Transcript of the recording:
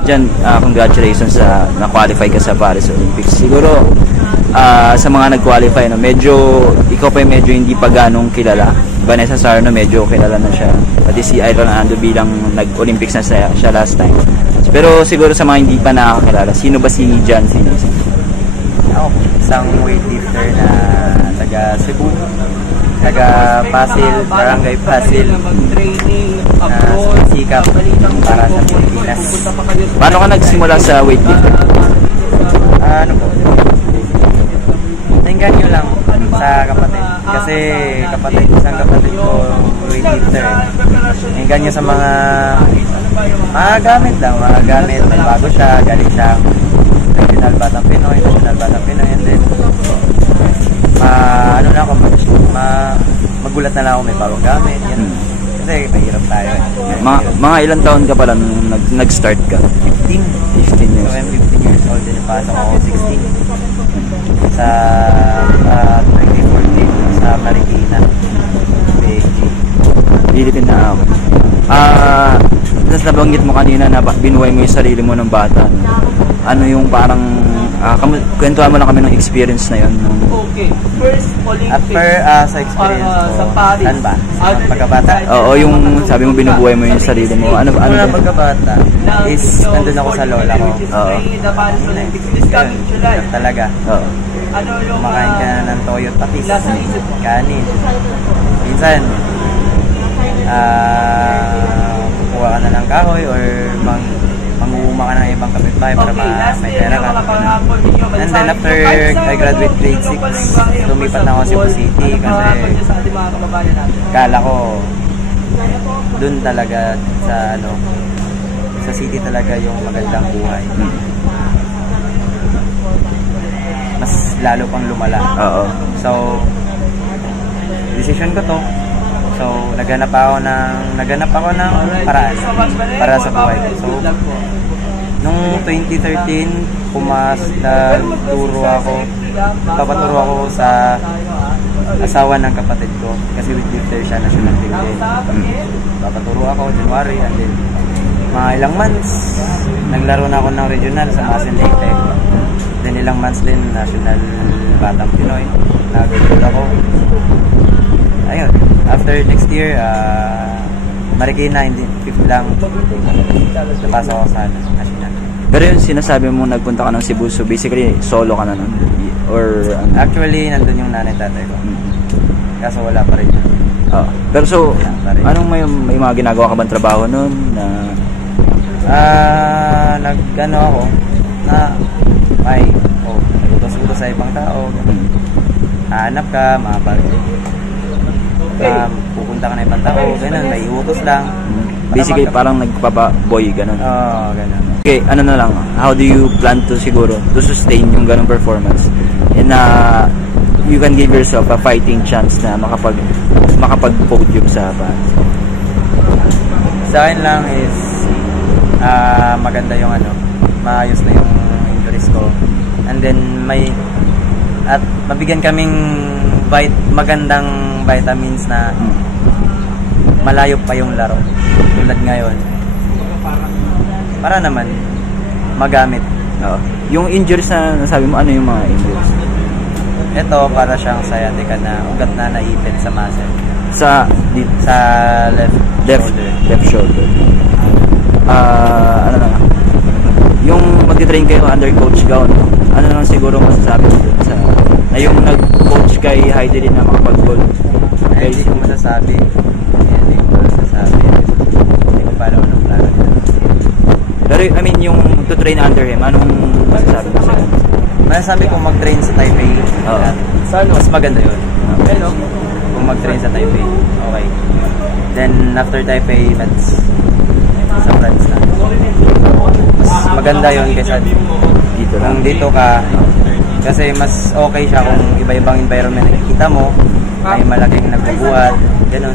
Diyan, congratulations sa na-qualify ka sa Paris Olympics. Siguro sa mga nag-qualify, no, medyo ikaw pa medyo hindi pa ganong kilala. Vanessa Sarno medyo kilala na siya. Pati si Iron Ando bilang nag-Olympics na siya last time. Pero siguro sa mga hindi pa nakakilala, sino ba si John Finis? Ako, isang weightlifter na taga Cebu, taga Pasil, Barangay Pasil, na sikap para sa Pilipinas. Paano ka nagsimula sa weightlifter? Ano po? Tingnan nyo lang sa kapatid. Kasi isang kapatid ko weightlifter. Tingnan nyo sa mga gamit lang, mga gamit. Bago siya, galing siya National Batang Pinoy, and then ano na ako, magulat na lang ako may bagong gamit. Yan. Kasi mahirap tayo. Mga ilang taon ka pala nung nag-start ka? 15 years. So I'm 15 years old din. Pasok ako 16 sa 2014 sa Marikina, Beijing. Philippine na ako. Tapos nabanggit mo kanina na binuhay mo yung sarili mo ng bata. Ano yung parang kwentuhan mo lang kami ng experience na yun. Okay, first Olympics. Sa experience ko, sa Paris. Ano ba? Pagkabata? Oo, yung sabi mo binubuhay mo yung sarili mo. Ano pagkabata is nandun ako sa lola ko. Oo. Talaga. Oo. Kumakain ka na ng toyo patis, kanin. Minsan, kukuha ka na ng kahoy or mangunguma ka ng ibang kapitbahay para may pera ka. And then after I graduate grade 6, lumipat na ako sa Cebu City kasi kala ko dun talaga sa city talaga yung magandang buhay. Mas lalo pang lumala. Oo. So, decision ko to. So, naghanap ako ng paraan para sa buhay ko. So, nung 2013, papaturo ako sa asawa ng kapatid ko kasi weightlifter siya, national building. Papaturo ako January, and then mga ilang months naglaro na ako ng regional sa Masin Leyte. Then ilang months din national Batang Pinoy. Nag-gold ako. Ayun, after next year, Marikina, hindi 5th lang, napasok ako sa national. Pero yung sinasabi mo nagpunta ka ng Cebu, so basically solo ka na nun? Or actually, nandun yung nanay-tatay ko. Kaso wala pa rin. Pero so, anong may mga ginagawa ka bang trabaho nun? Nag-ano ako, nag-utos-utos sa ibang tao. Hanap ka, pupunta ka na ibang tao, ganun, may utos lang. Basically, parang nagpapaboy, ganun. Oo, ganun. Okay, ano na lang, how do you plan to sustain yung ganung performance? And you can give yourself a fighting chance na makapag-podium sa Paris? Sa akin lang is maganda yung maayos na yung injuries ko. And then mabigyan kaming magandang vitamins na malayo pa yung laro tulad ngayon para naman magamit. Yung injuries na nasabi mo, ano yung mga injuries? Ito para siyang sciatica na ugat na naipit sa muscle sa left shoulder. Ano na nga, yung mag-train kayo under Coach Gao, ano lang siguro masasabi mo sa na yung nag-coach kay Heidi na makapag-goal? Hindi ko masasabi. Hindi ko pa alam anong plano nila. Pero I mean, yung to train under him, anong masasabi mo sa kanya? Masasabi kong mag-train sa Taipei. Mas maganda yun. Kung mag-train sa Taipei. Okay. Then after Taipei, sa France na. Mas maganda yun kaysa dito lang. Kung dito ka, kasi mas okay siya kung iba-ibang environment nakikita mo, may malaking nagbubuhat, ganun.